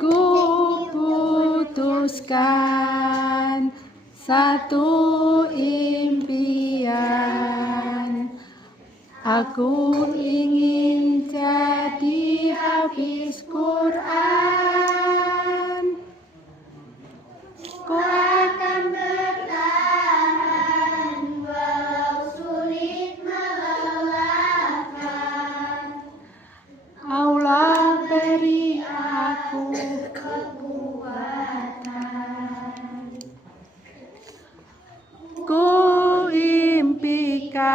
Kuputuskan satu impian, aku ingin jadi hafiz Quran. Ku akan bertahan walau sulit melelahkan. Allah beri aku kekuatan. Ku impikan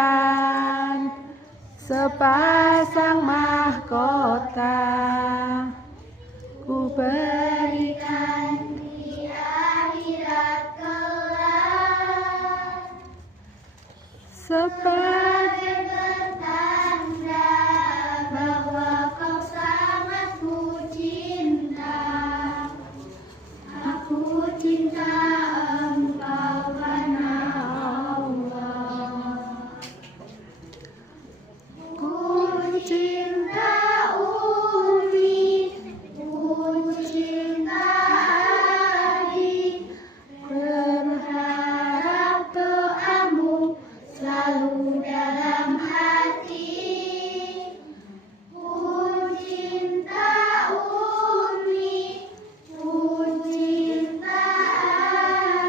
sepasang mahkota, ku berikan di akhirat kelak sebagai pertanda bahwa kau sangat ku cinta. Aku cinta engkau karena Allah. Ku cinta Umi, ku cinta Adi, berharap doamu selalu dalam hati. Ku cinta Umi, ku cinta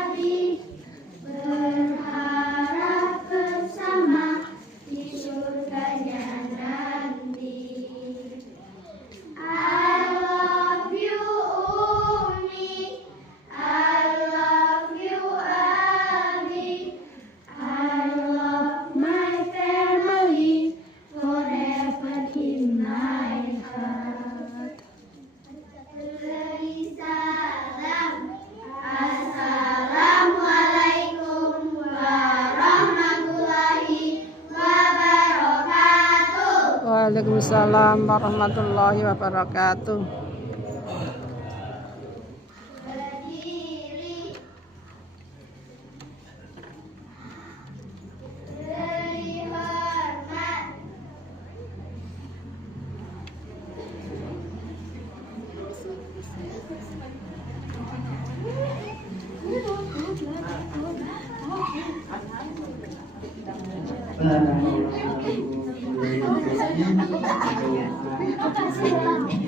Adi, berharap bersama di surganya nanti. I love you Umi, I love you Adi, I love my family forever in my heart. Beri salam. Assalamualaikum warahmatullahi wabarakatuh. Waalaikumsalam warahmatullahi wabarakatuh. Berdiri, beri hormat. Para